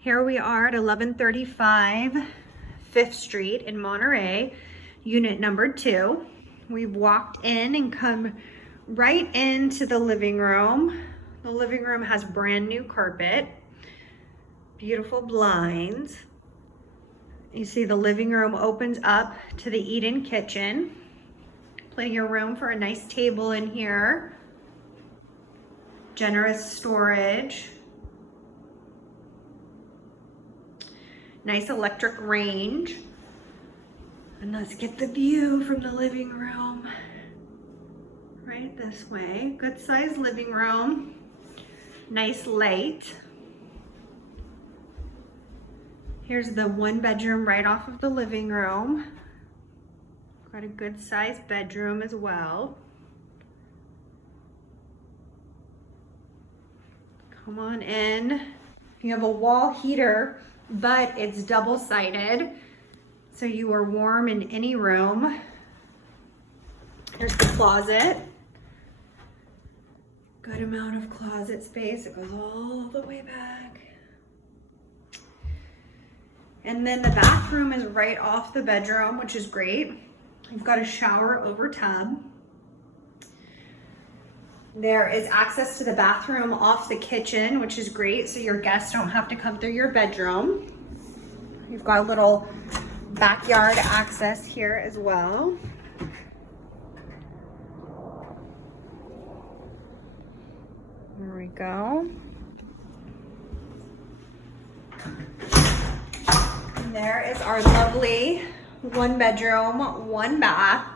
Here we are at 1135 5th Street in Monterey, unit number 2. We've walked in and come right into the living room. The living room has brand new carpet, beautiful blinds. You see the living room opens up to the eat-in kitchen. Plenty of room for a nice table in here. Generous storage. Nice electric range. And let's get the view from the living room. Right this way. Good sized living room. Nice light. Here's the 1 bedroom right off of the living room. Got a good sized bedroom as well. Come on in. You have a wall heater, but it's double-sided, so you are warm in any room. Here's the closet. Good amount of closet space. It goes all the way back. And then the bathroom is right off the bedroom, which is great. You've got a shower over tub. There is access to the bathroom off the kitchen, which is great, so your guests don't have to come through your bedroom. You've got a little backyard access here as well. There we go. And there is our lovely 1 bedroom, 1 bath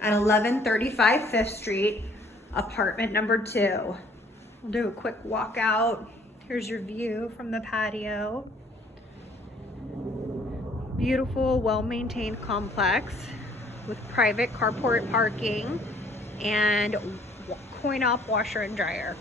at 1135 5th Street. Apartment number 2. We'll do a quick walkout. Here's your view from the patio. Beautiful, well-maintained complex with private carport parking and coin-op washer and dryer.